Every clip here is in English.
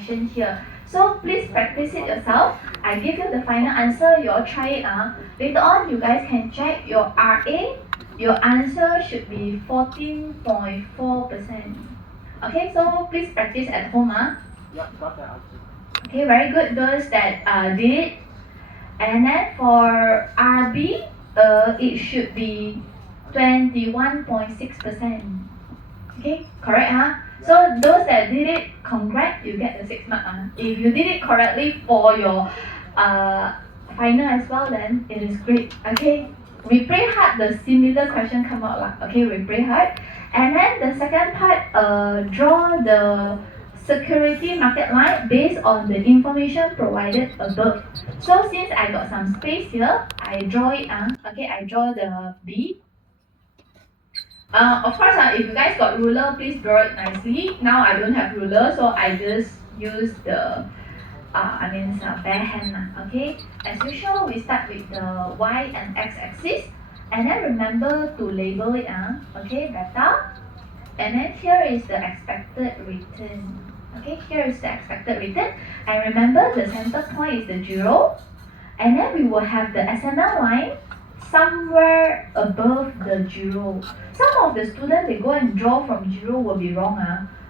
question here. So please practice it yourself. I give you the final answer, you all try it. Later on, you guys can check your RA. Your answer should be 14.4%. Okay, so please practice at home. Yeah, got the answer. Okay, very good. Those that did it. And then for RB, it should be 21.6%. Okay, correct. So those that did it, congrats, you get the 6 mark. If you did it correctly for your final as well, then it is great. Okay, we pray hard the similar question come out lah. Okay, we pray hard. And then the second part, draw the security market line based on the information provided above. So since I got some space here, I draw it. Okay, I draw the B. Of course, if you guys got ruler, please draw it nicely. Now I don't have ruler, so I just use the bare hand. Okay, as usual, we start with the Y and X axis, and then remember to label it. Okay, beta, and then here is the expected return. Okay, here is the expected return, and remember the center point is the 0, and then we will have the SML line somewhere above the 0. Some of the students, they go and draw from 0 will be wrong.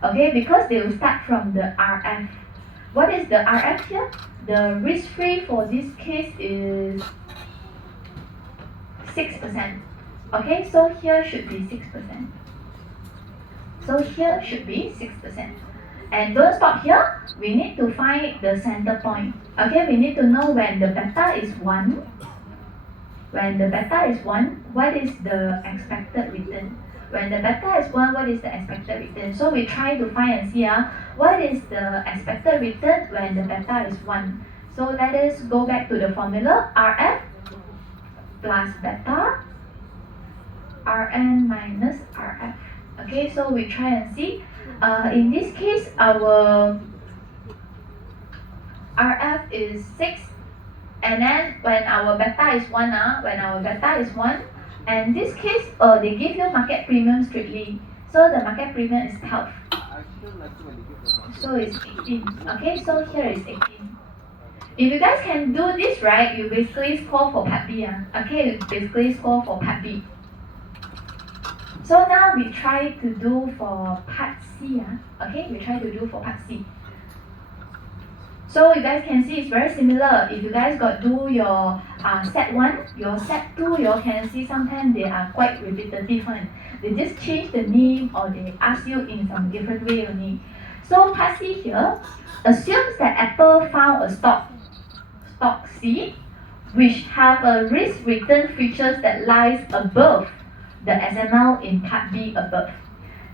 Okay, because they will start from the RF. What is the RF here? The risk-free for this case is 6%. Okay, so here should be 6%. So here should be 6%. And don't stop here. We need to find the center point. Okay, we need to know when the beta is 1. When the beta is 1, what is the expected return? When the beta is 1, what is the expected return? So we try to find and see what is the expected return when the beta is 1. So let us go back to the formula. RF plus beta, Rn minus Rf. Okay, so we try and see. In this case, our Rf is 6. And then when our beta is 1, and this case, they give you market premium strictly. So the market premium is 12. So it's 18. Okay, so here is 18. If you guys can do this right, you basically score for part B. Okay, you basically score for part B. So now we try to do for part C. Okay, we try to do for part C. So you guys can see it's very similar. If you guys got do your set 1, your set 2, you can see sometimes they are quite repetitive one. They just change the name or they ask you in some different way only. So part C here assumes that Apple found a stock C which have a risk return features that lies above the SML in part B above.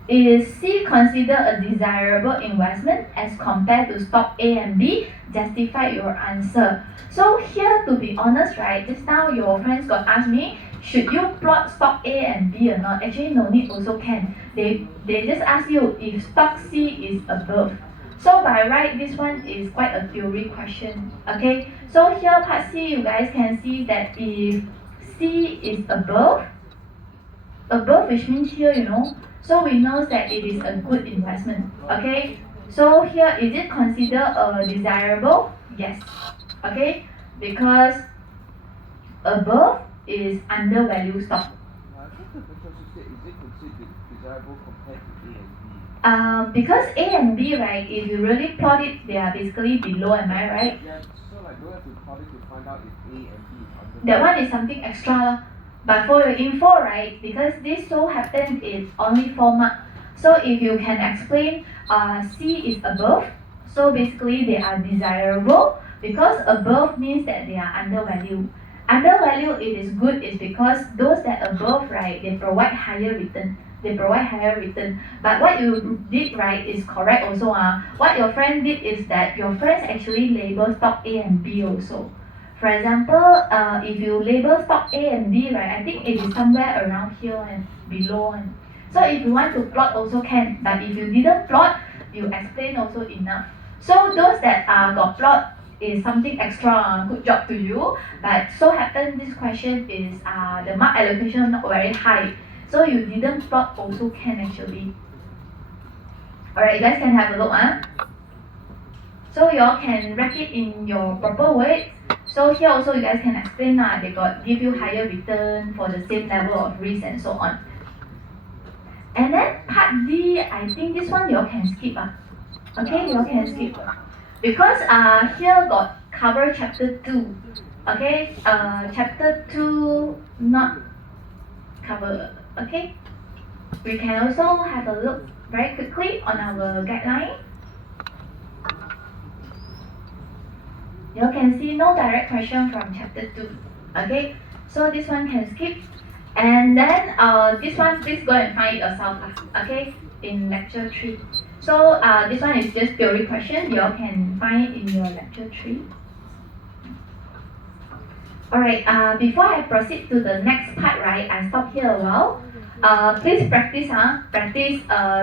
Is C considered a desirable investment as compared to stock A and B? Justify your answer. So here, to be honest, right, just now your friends got asked me, should you plot stock A and B or not? Actually, no need, also can. They just ask you if stock C is above. So by right, this one is quite a theory question. Okay, so here part C, you guys can see that if C is above which means here, so we know that it is a good investment. Okay, so here is it considered desirable? Yes. Okay, because above is undervalued stock. Because A and B, right, if you really plot it, they are basically below, am I right? Yeah, so like don't have to plot it to find out if A and B is under. That one is something extra. But for your info, right, because this so happens is only 4 marks. So if you can explain C is above, so basically they are desirable because above means that they are undervalued. Undervalued, it is good is because those that above, right, they provide higher return. But what you did right is correct also. What your friend did is that your friends actually label stock A and B also. For example, if you label stock A and B, right, I think it is somewhere around here and below. So if you want to plot also can, but if you didn't plot, you explain also enough. So those that got plot is something extra, good job to you. But so happen this question is the mark allocation not very high. So you didn't plot also can actually. Alright, you guys can have a look. So you all can write it in your proper words. So here also you guys can explain they got give you higher return for the same level of risk and so on. And then part D, I think this one you all can skip. Okay, you all can skip. Because here got cover chapter 2. Okay, chapter 2 not cover. Okay, we can also have a look very quickly on our guideline. You can see no direct question from chapter 2. Okay, so this one can skip. And then this one, please go and find it yourself. Okay, in lecture 3. So this one is just theory question. You all can find it in your lecture 3. Alright, before I proceed to the next part, right, I stop here a while. Please practice,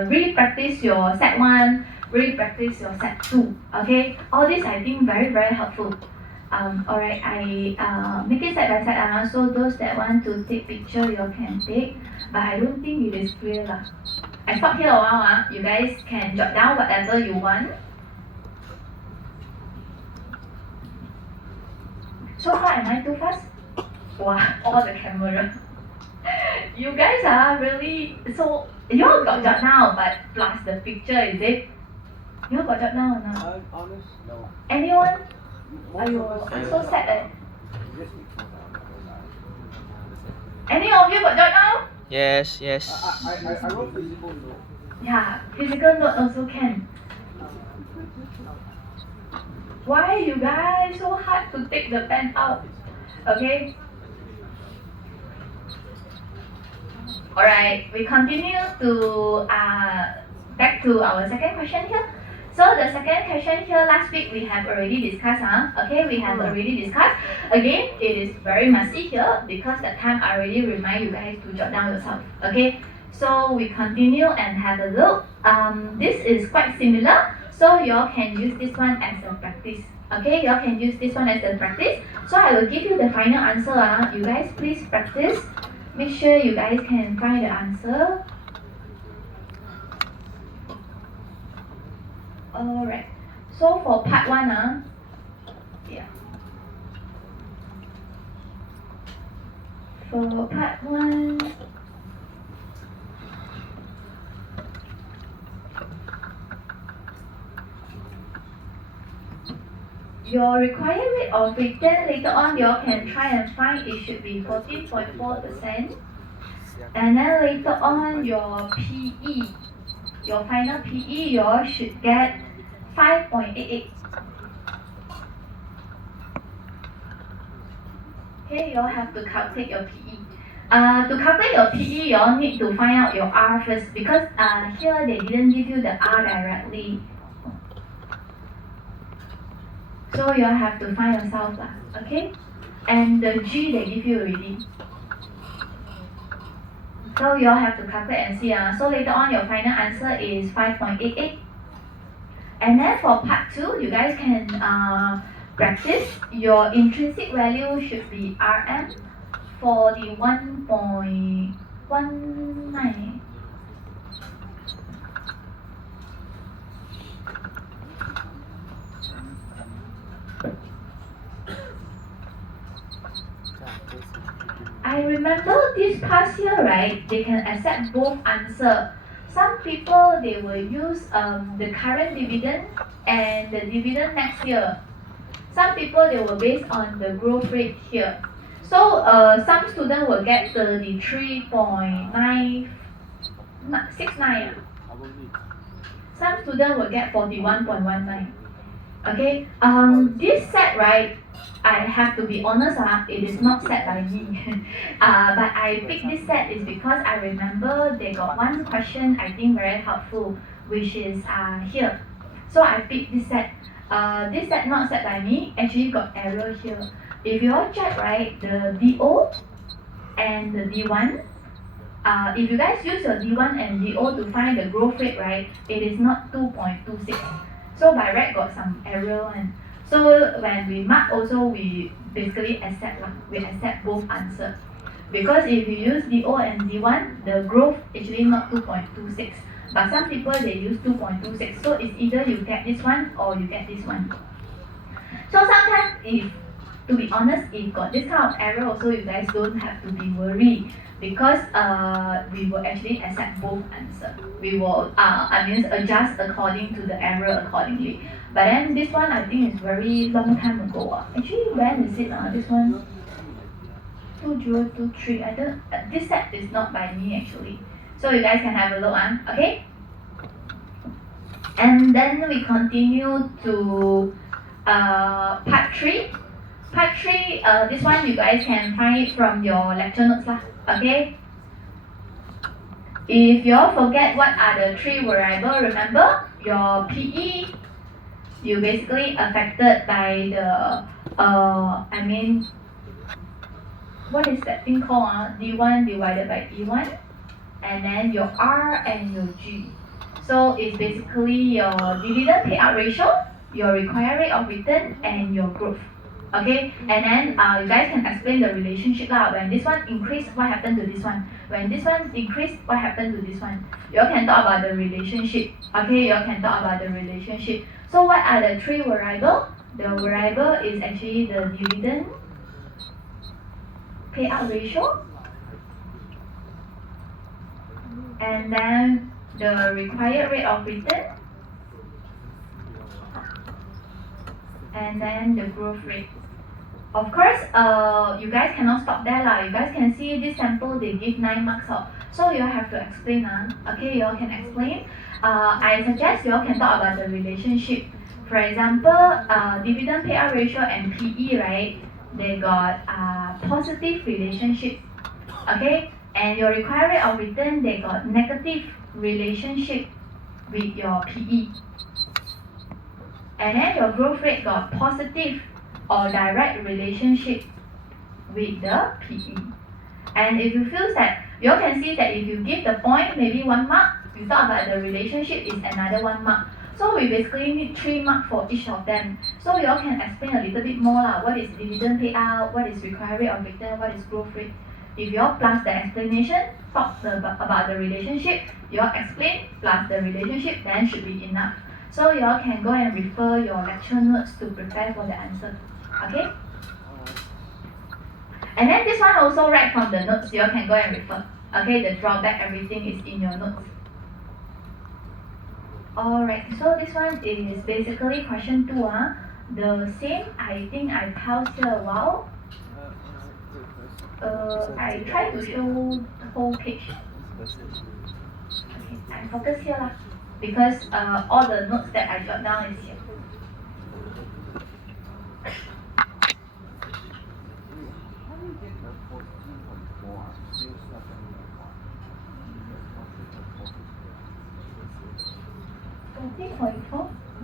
really practice your set 1, really practice your set 2, okay? All this I think very, very helpful. Alright, I make it side by side, so those that want to take picture, you can take, but I don't think it is clear lah. I stop here a while, you guys can jot down whatever you want. So far, am I too fast? Wow, all the camera. You guys are really, so you all got jot down, but plus the picture, is it? You all got jot down or not? Honest, no. Anyone? Are you so sad? Any of you got jot down? Yes. I wrote physical note. Yeah, physical note also can. Why you guys so hard to take the pen out? Okay. Alright, we continue to back to our second question here. So the second question here, last week we have already discussed, okay, we have already discussed. Again, it is very messy here because that time I already remind you guys to jot down yourself. Okay, so we continue and have a look. This is quite similar, so you all can use this one as a practice. Okay, you all can use this one as a practice. So I will give you the final answer. You guys please practice. Make sure you guys can find the answer. Alright, so for part 1, yeah. For part 1, your required rate of return later on, you all can try and find it should be 14.4%. And then later on, your PE, your final PE, you all should get 5.88. Okay, you all have to calculate your PE. To calculate your PE, you all need to find out your R first because here they didn't give you the R directly. So you all have to find yourself, okay? And the G they give you already. So you all have to calculate and see. So later on, your final answer is 5.88. And then for part 2, you guys can practice. Your intrinsic value should be RM 41.19. I remember this past year, right? They can accept both answer. Some people they will use the current dividend and the dividend next year. Some people they will base on the growth rate here. So some students will get 33.969. Some students will get 41.19. Okay. This set, right? I have to be honest, it is not set by me. But I picked this set is because I remember they got one question I think very helpful, which is here. So I picked this set. This set not set by me, actually got error here. If you all check, right, the DO and the D1, if you guys use your D1 and DO to find the growth rate, right, it is not 2.26. So by right got some error one. So when we mark also, we basically accept both answers. Because if you use DO and D1, the growth actually not 2.26, but some people they use 2.26. So it's either you get this one or you get this one. So sometimes if, to be honest, if got this kind of error also, you guys don't have to be worried because we will actually accept both answers. We will adjust according to the error accordingly. But then this one I think is very long time ago. Actually, when is it? This one 2023. I don't. This set is not by me actually. So you guys can have a look. Okay. And then we continue to part 3. Part 3, this one you guys can find it from your lecture notes lah. Okay. If you all forget what are the 3 variables, remember your PE, you basically affected by the what is that thing called? D1 divided by E1, and then your R and your G. So it's basically your dividend payout ratio, your required rate of return, and your growth. Okay, and then you guys can explain the relationship lah. When this one increase, what happened to this one? When this one decrease, what happened to this one? You all can talk about the relationship. Okay, you all can talk about the relationship. So what are the 3 variables? The variable is actually the dividend payout ratio, and then the required rate of return, and then the growth rate. Of course, you guys cannot stop there lah. You guys can see this sample they give 9 marks out. So you all have to explain. Okay, you all can explain. I suggest you all can talk about the relationship. For example, dividend payout ratio and PE, right? They got positive relationship. Okay, and your required rate of return, they got negative relationship with your PE. And then your growth rate got positive or direct relationship with the PE. And if you feel that, you all can see that if you give the point maybe 1 mark, you talk about the relationship is another 1 mark. So we basically need 3 marks for each of them. So you all can explain a little bit more lah. What is dividend payout? What is required rate of return? What is growth rate? If you all plus the explanation, talk about the relationship, you all explain plus the relationship, then should be enough. So you all can go and refer your lecture notes to prepare for the answer. Okay? And then this one also write from the notes, you all can go and refer. Okay, the drawback, everything is in your notes. Alright, so this one is basically question 2. The same, I think I paused here a while. I try to show the whole page. Okay, I focus here lah, because all the notes that I jot down is here.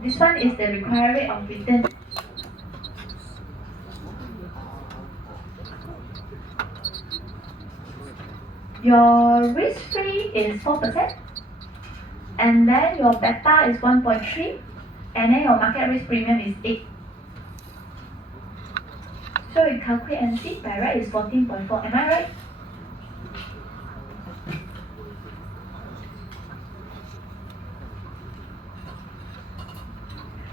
This one is the required rate of return. Your risk-free is 4%, and then your beta is 1.3, and then your market risk premium is 8. So you calculate and see, by right is 14.4. Am I right?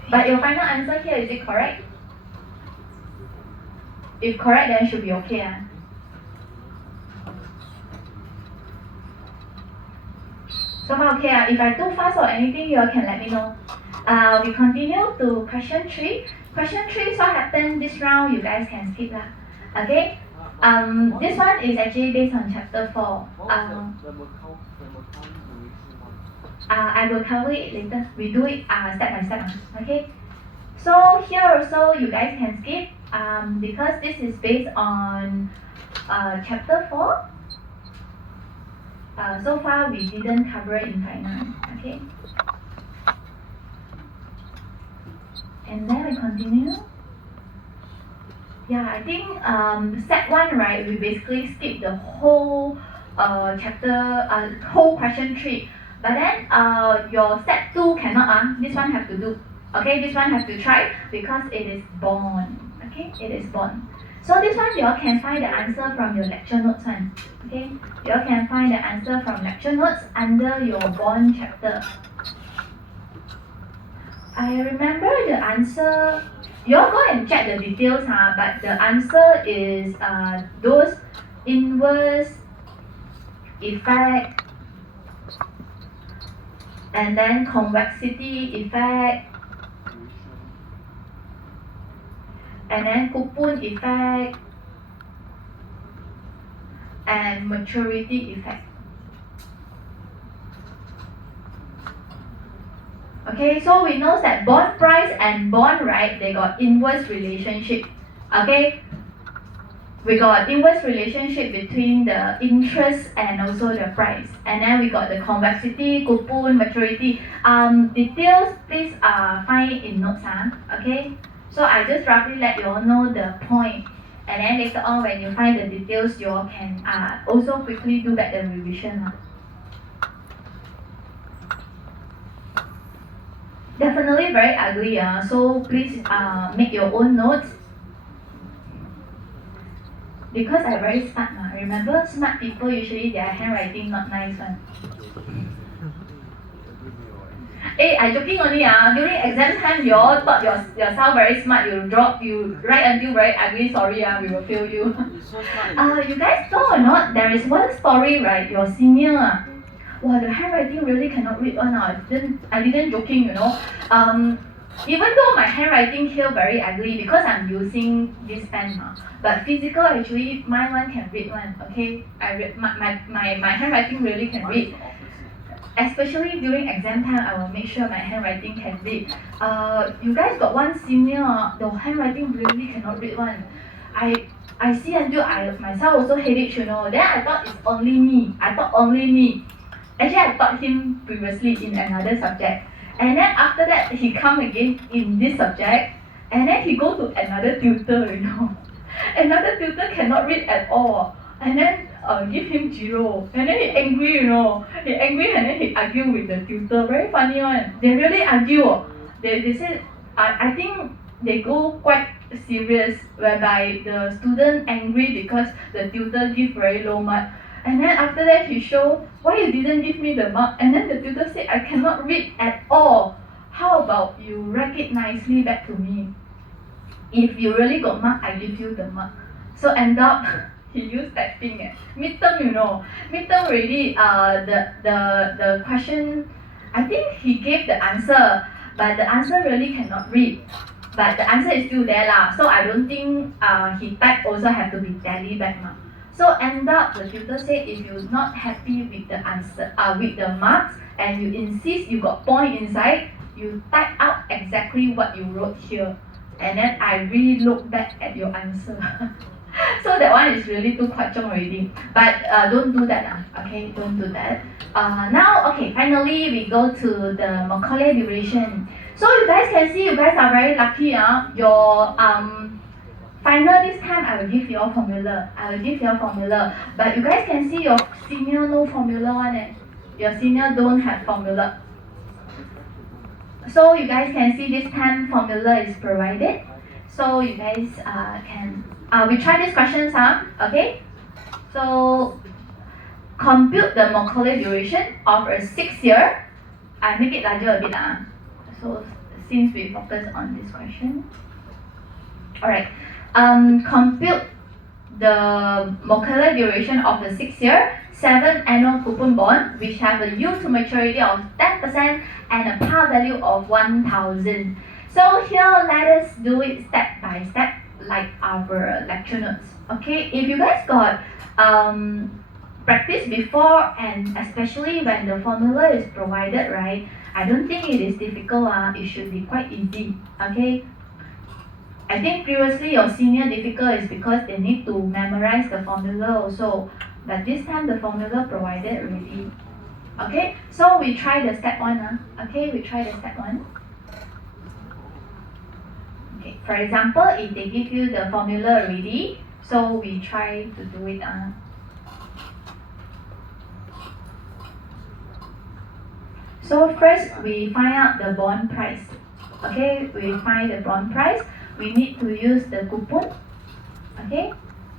But your final answer here, is it correct? If correct, then should be okay. So far okay. If I too fast or anything, you all can let me know. We continue to question 3. Question 3 is what happened this round, you guys can skip lah. Okay? This one is actually based on chapter 4. I will cover it later. We do it step by step. Okay? So here also you guys can skip because this is based on chapter 4. So far we didn't cover it in final. Okay? And then we continue. Yeah, I think set 1, right, we basically skip the whole chapter, whole question 3. But then your set 2 cannot, this one have to do. Okay, this one have to try because it is bond. Okay, it is bond. So this one, you all can find the answer from your lecture notes one. Okay, you all can find the answer from lecture notes under your bond chapter. I remember the answer. You all go and check the details, but the answer is those inverse effect and then convexity effect and then coupon effect and maturity effect. Okay, so we know that bond price and bond right, they got inverse relationship. Okay, we got inverse relationship between the interest and also the price, and then we got the convexity, coupon, maturity. Details please find in notes, okay. So I just roughly let you all know the point, and then later on when you find the details, you all can also quickly do back the revision. Definitely very ugly, so please make your own notes. Because I'm very smart, remember smart people usually their handwriting not nice one. Hey, I joking only, during exam time you all thought yourself very smart, you write until very ugly, sorry, we will fail you. You guys know or not, there is one story, right, your senior, wow, the handwriting really cannot read one. I didn't joking, you know. Even though my handwriting here very ugly because I'm using this pen, but physical actually my one can read one. Okay, I read my handwriting really can read. Especially during exam time, I will make sure my handwriting can read. You guys got one senior, the handwriting really cannot read one. I see until I myself also headache, you know. Then I thought it's only me. Actually, I taught him previously in another subject. And then after that, he come again in this subject. And then he go to another tutor, you know. Another tutor cannot read at all. And then give him 0. And then he angry, you know. He angry and then he argue with the tutor. Very funny one. They really argue. They said, I think they go quite serious whereby the student angry because the tutor give very low mark. And then after that he show why you didn't give me the mark, and then the tutor said I cannot read at all. How about you write it nicely back to me? If you really got mark, I give you the mark. So end up he used typing. Midterm, you know. Midterm already the question, I think he gave the answer, but the answer really cannot read. But the answer is still there lah. So I don't think he type also have to be tally back now. So end up the tutor said if you're not happy with the answer, with the marks, and you insist you got point inside, you type out exactly what you wrote here, and then I re-look back at your answer. So that one is really too quite strong already. But don't do that, okay? Don't do that. Now, okay, finally we go to the Macaulay duration. So you guys can see, you guys are very lucky, your final this time I will give you all formula. But you guys can see your senior no formula one. Your senior don't have formula. So you guys can see this time formula is provided. So you guys can we try these questions, okay? So compute the Macaulay duration of a 6-year. I make it larger a bit, so since we focus on this question. Alright. Compute the Macaulay duration of the 6-year 7 annual coupon bond which have a yield to maturity of 10% and a par value of 1,000. So here let us do it step by step like our lecture notes. Okay, if you guys got practice before, and especially when the formula is provided, right, I don't think it is difficult. It should be quite easy. Okay, I think previously your senior difficult is because they need to memorize the formula also, but this time the formula provided already. Okay, so we try the step 1. Okay, we try the step 1. Okay, for example, if they give you the formula already, so we try to do it. So first we find out the bond price. Okay, we find the bond price. We need to use the coupon. Okay,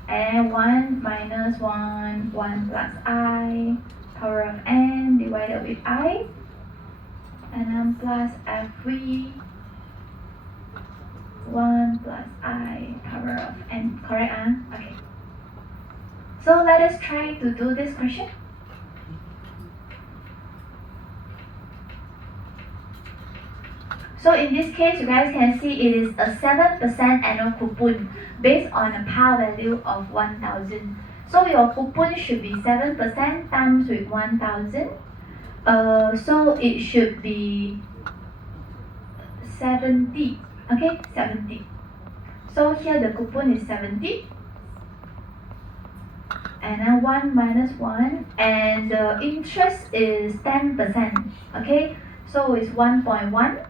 and 1 minus 1, 1 plus I, power of n divided with I, and then plus f3, 1 plus I, power of n, correct? Okay. So let us try to do this question. So in this case, you guys can see it is a 7% annual coupon based on a par value of 1,000. So your coupon should be 7% times with 1,000. So it should be 70. Okay, 70. So here the coupon is 70. And then 1 minus 1. And the interest is 10%. Okay, so it's 1.1.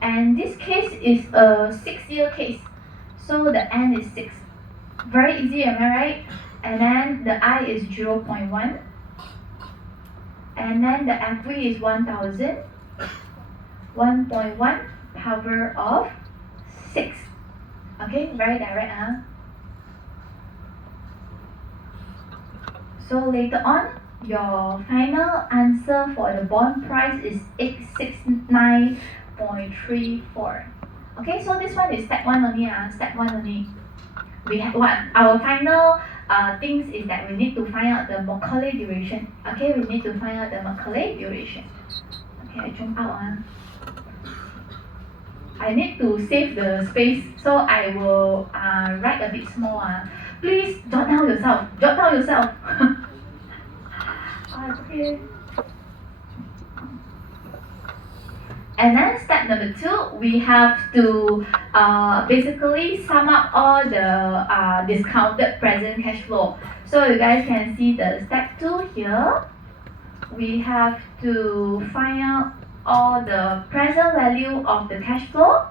And this case is a 6-year case. So the n is 6. Very easy, am I right? And then the I is 0.1. And then the F3 is 1,000. 1.1 power of 6. Okay, very direct, So later on, your final answer for the bond price is 869.34. Okay, so this one is step 1 only, step 1 only. We have what our final things is that we need to find out the Macaulay duration. Okay, we need to find out the Macaulay duration. Okay, I jump out. I need to save the space, so I will write a bit small. Please jot down yourself. Jot down yourself. Okay. And then step number 2, we have to basically sum up all the discounted present cash flow. So you guys can see the step 2 here. We have to find out all the present value of the cash flow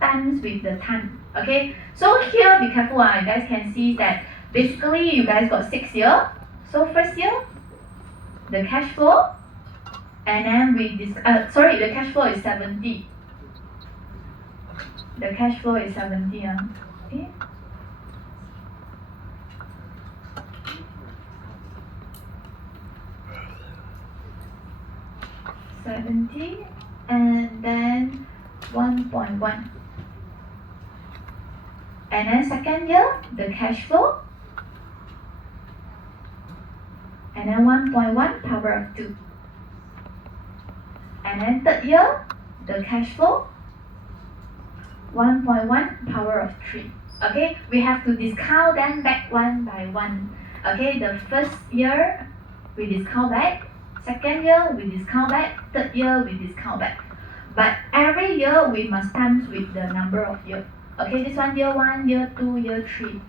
times with the time. Okay, so here be careful. You guys can see that basically you guys got 6 years. So first year, the cash flow, and then the cash flow is 70. The cash flow is 70. Okay. 70, and then 1.1. And then second year, the cash flow, and then 1.1 power of 2. And then third year, the cash flow, 1.1 power of 3. Okay, we have to discount them back one by one. Okay, the first year we discount back, second year we discount back, third year we discount back. But every year we must times with the number of years. Okay, this one year 1, year 2, year 3.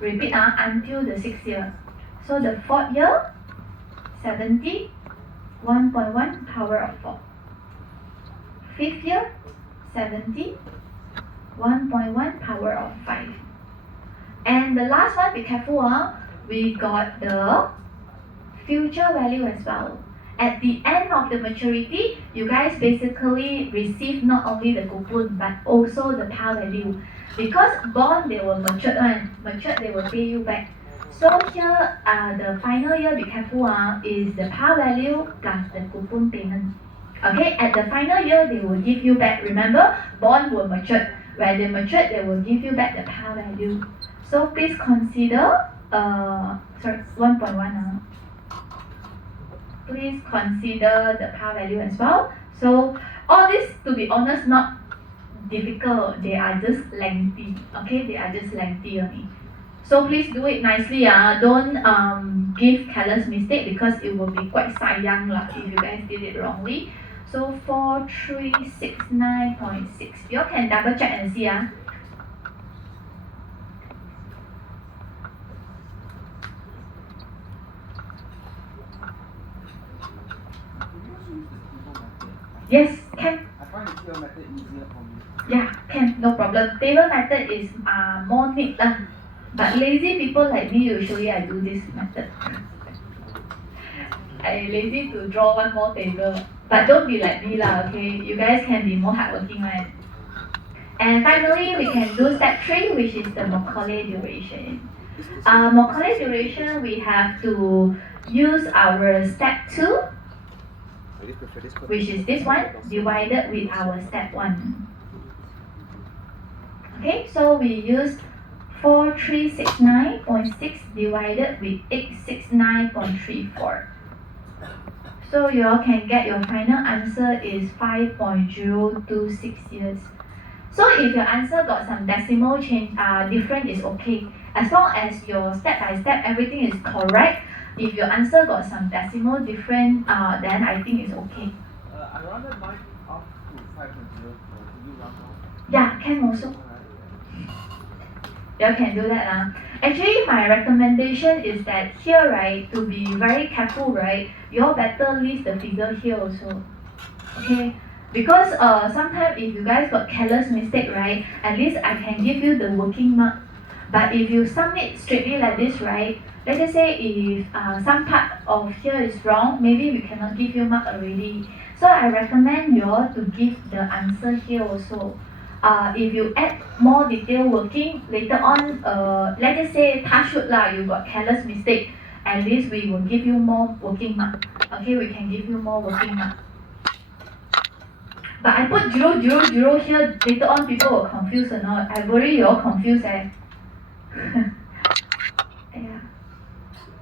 Repeat until the 6th year. So the fourth year, 70, 1.1 power of 4. Fifth year, 70, 1.1 power of 5. And the last one, be careful, we got the future value as well. At the end of the maturity, you guys basically receive not only the coupon but also the par value. Because bond, they will mature, they will pay you back. So here, the final year, be careful, is the par value plus the coupon payment. Okay, at the final year, they will give you back. Remember, bond will mature. When they mature, they will give you back the par value. So please consider, 1.1. Please consider the par value as well. So all this, to be honest, not difficult. They are just lengthy. Okay, they are just lengthy only. So please do it nicely. Don't give careless mistake because it will be quite sayang if you guys did it wrongly. So 4369.6. You all can double check and see. Yes, can. I find the table method easier for me. Yeah, can, no problem. Table method is more neat. But lazy people like me, usually I do this method. I lazy to draw one more table. But don't be like me, okay? You guys can be more hardworking, right? And finally, we can do step 3, which is the Macaulay duration. Macaulay duration, we have to use our step 2, which is this one, divided with our step 1. Okay, so we use 4369.6 divided with 869.34. So you all can get your final answer is 5.026 years. So if your answer got some decimal change different is okay. As long as your step by step everything is correct. If your answer got some decimal different, then I think it's okay. I rounded mine up to 5.0. Can you round off? Yeah, can also. You can do that. Actually, my recommendation is that here, right, to be very careful, right, you all better list the figure here also. Okay? Because sometimes if you guys got careless mistake, right, at least I can give you the working mark. But if you submit straightly like this, right, let us say if some part of here is wrong, maybe we cannot give you mark already. So I recommend you all to give the answer here also. If you add more detailed working later on, let us say touch wood lah, you got careless mistake, at least we will give you more working mark. Okay, we can give you more working mark. But I put 0, 0, 0 here, later on people will confuse or not. I worry you all confused Yeah.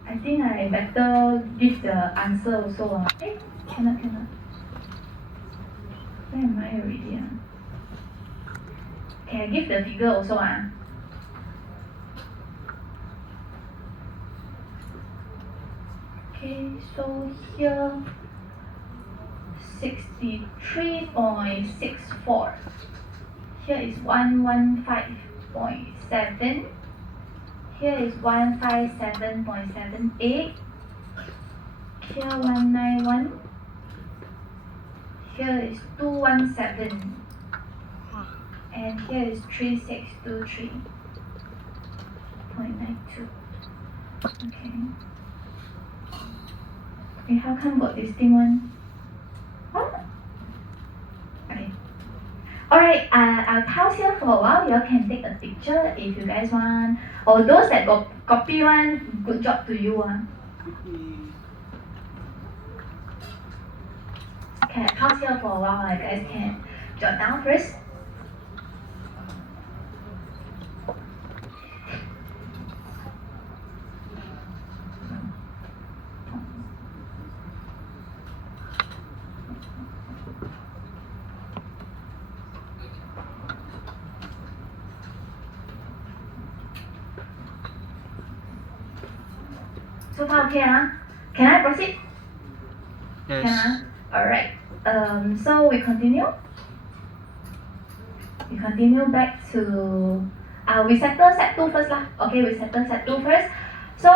I think I better give the answer also. Cannot. Where am I already? Can I give the figure also? Okay, so here 63.64. Here is 115.7. Here is 157.78. Here 191. Here is 217. And here is 3623.92. Okay. How come got this thing one? What? Okay. Alright, I'll pause here for a while. You all can take a picture if you guys want. Or those that got copy one, good job to you. Okay, I pause here for a while. You guys can jot down first. So far okay, Can I proceed? Yes. Can Alright. So we continue. We continue back to we settle set 2 first lah. Okay, we settle set 2 first. So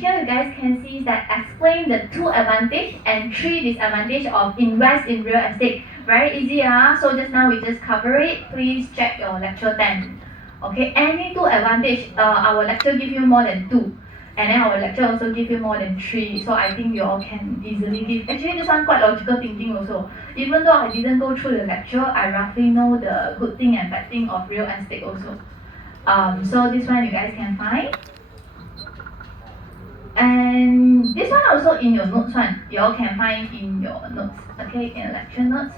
here you guys can see that explain the 2 advantage and 3 disadvantage of invest in real estate. Very easy So just now we just cover it. Please check your lecture 10. Okay, any 2 advantage, our lecture give you more than 2. And then our lecture also give you more than 3, so I think you all can easily give. Actually, this one quite logical thinking also. Even though I didn't go through the lecture, I roughly know the good thing and bad thing of real estate also. So this one you guys can find. And this one also in your notes one, you all can find in your notes, okay, in lecture notes.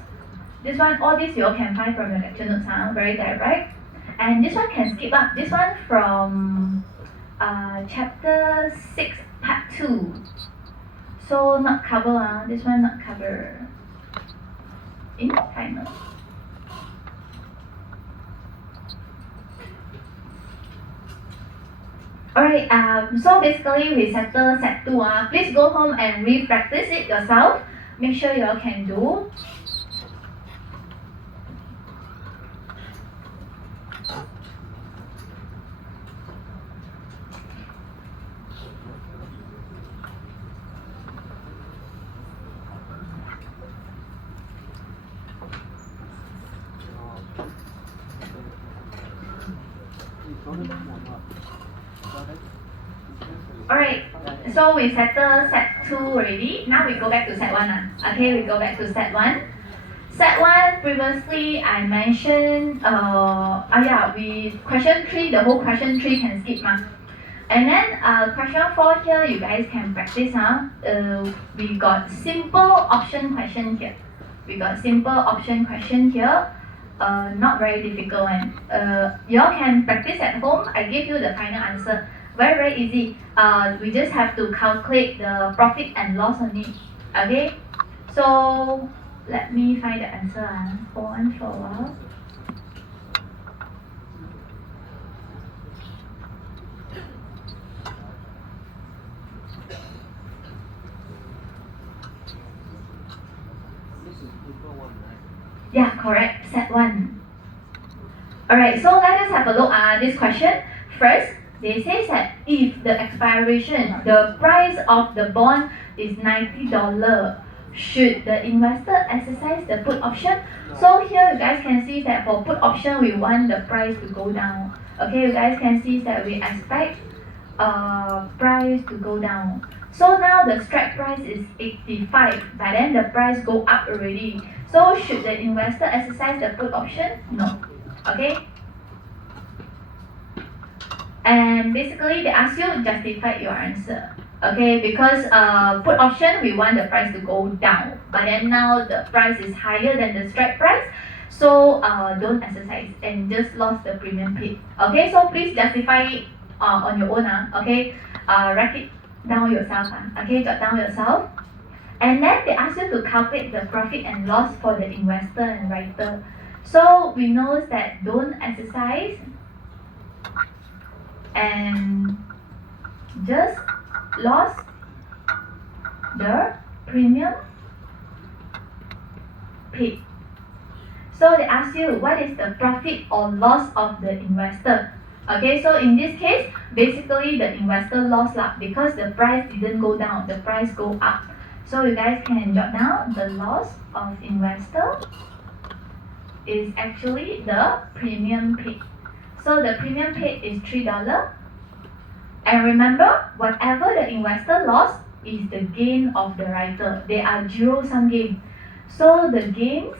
This one, all this you all can find from your lecture notes, very direct. And this one can skip up. This one from chapter 6 part 2, so not cover this one not cover in final. Alright, so basically we settle set 2 please go home and re-practice it yourself. Make sure you all can do. Alright, so we settle set 2 already. Now we go back to set 1. Okay, we go back to set 1. Set 1, previously I mentioned, question 3, the whole question 3 can skip ma. And then question 4 here, you guys can practice. We got simple option question here. Not very difficult one. You all can practice at home. I give you the final answer. Very, very easy. We just have to calculate the profit and loss on it. Okay? So, let me find the answer. Hold on for a while. This is paper one, right? Yeah, correct. Set 1. Alright, so let us have a look at this question. First, they say that if the expiration, the price of the bond is $90, should the investor exercise the put option? So here you guys can see that for put option, we want the price to go down. Okay, you guys can see that we expect price to go down. So now the strike price is 85, but then the price go up already. So should the investor exercise the put option? No. Okay. And basically they ask you justify your answer. Okay, because put option we want the price to go down, but then now the price is higher than the strike price, so don't exercise and just lost the premium paid. Okay, so please justify it on your own. Okay, write it down yourself. Okay, jot down yourself. And then they ask you to calculate the profit and loss for the investor and writer. So we know that don't exercise and just lost the premium paid. So they ask you what is the profit or loss of the investor. Okay, so in this case, basically the investor lost because the price didn't go down, the price go up. So you guys can jot down the loss of investor is actually the premium paid. So the premium paid is $3. And remember, whatever the investor lost is the gain of the writer. They are zero-sum game. So the gains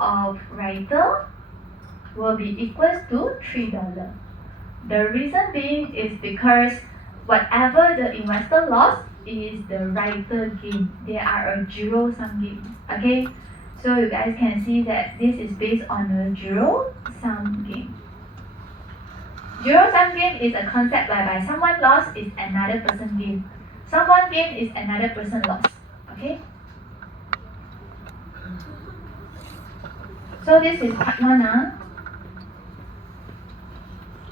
of writer will be equals to $3. The reason being is because whatever the investor lost is the writer gain. They are a zero-sum game. Okay? So you guys can see that this is based on a zero-sum game. Zero-sum game is a concept whereby someone lost is another person gain. Someone gain is another person lost. Okay? So this is part 1.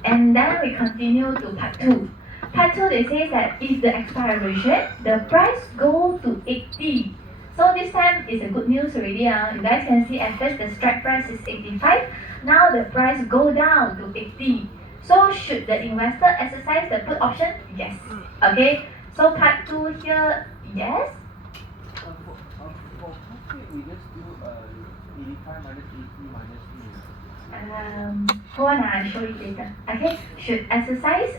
And then we continue to part 2. Part 2 they say that if the expiration, the price go to 80. So this time is a good news already. You guys can see at first the strike price is 85. Now the price go down to 80. So should the investor exercise the put option? Yes. Okay. So part 2 here, yes. For profit, we just do 85 minus 80 minus 3. Hold on, I'll show you later. Okay. Should exercise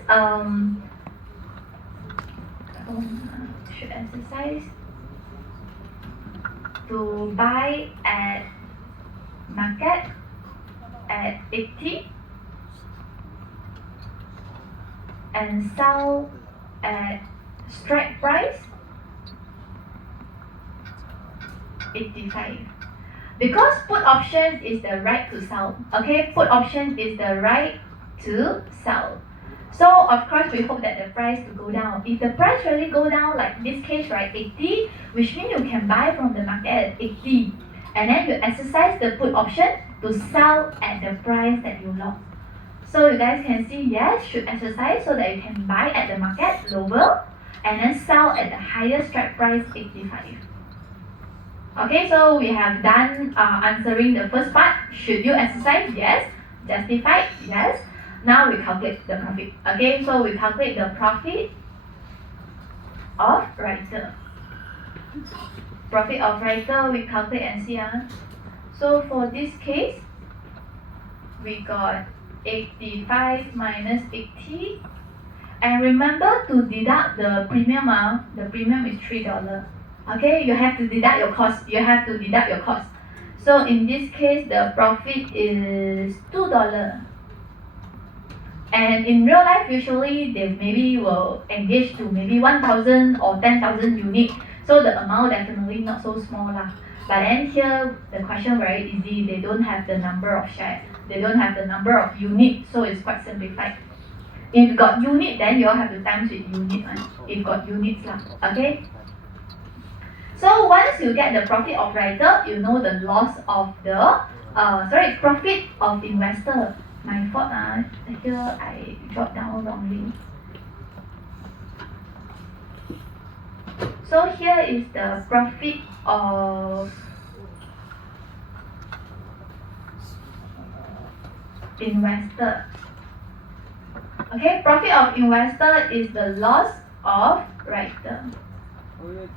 to buy at market at 80 and sell at strike price 85. Because put option is the right to sell. Okay, put option is the right to sell. So of course we hope that the price to go down. If the price really go down, like this case, right, 80, which means you can buy from the market at 80, and then you exercise the put option to sell at the price that you lost. So you guys can see, yes, should exercise so that you can buy at the market lower and then sell at the higher strike price 85. Okay, so we have done answering the first part. Should you exercise? Yes. Justify? Yes. Now we calculate the profit. Okay, so we calculate the profit of writer. Profit of writer, we calculate and see. So for this case, we got 85 minus 80. And remember to deduct the premium. The premium is $3. Okay, you have to deduct your cost. So in this case, the profit is $2. And in real life, usually they maybe will engage to maybe 1,000 or 10,000 units. So the amount definitely not so small lah. But then here, the question very easy. They don't have the number of shares. They don't have the number of units. So it's quite simplified. If got unit, then you all have to times with unit one. If got units lah, okay? So once you get the profit of writer, you know the loss of the, profit of investor. My fault here I jot down wrongly. So here is the profit of investor. Okay, profit of investor is the loss of writer. Okay,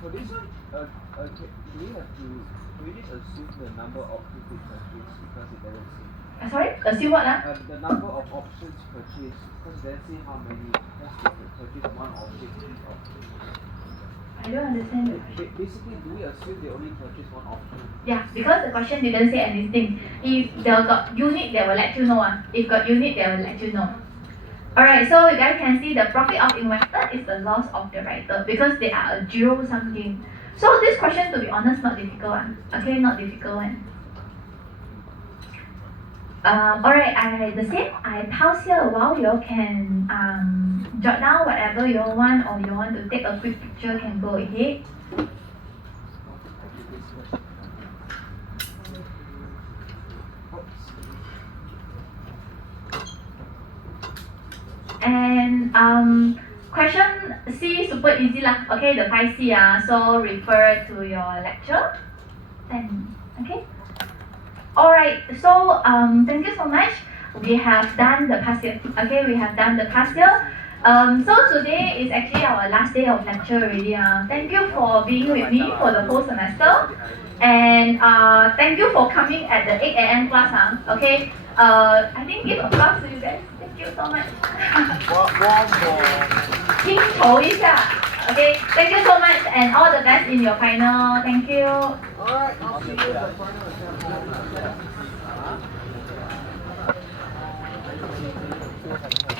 for this one, do we just assume the number of options we purchase because it doesn't say? Sorry, assume what The number of options purchased because it doesn't say how many. Just purchase one option, each option. I don't understand the question. Basically, do we assume they only purchase one option? Yeah, because the question didn't say anything. If they got unit, they will let you know. If got unit, they will let you know. Alright, so you guys can see the profit of investor is the loss of the writer because they are a zero-sum game. So this question, to be honest, not difficult one. Okay, not difficult one. Alright, I pause here a while. You all can jot down whatever you all want, or you want to take a quick picture, can go ahead. And question C super easy lah. Okay, the 5C so refer to your lecture. And okay. Alright, so thank you so much. We have done the past year. Okay, we have done the past year. So today is actually our last day of lecture already. Thank you for being with me for the whole semester. And thank you for coming at the 8 a.m. class. Okay, I think give applause to you guys. Thank you so much. 拼筹一下. Okay, thank you so much and all the best in your final. Thank you. Alright, I'll see you in the final exam.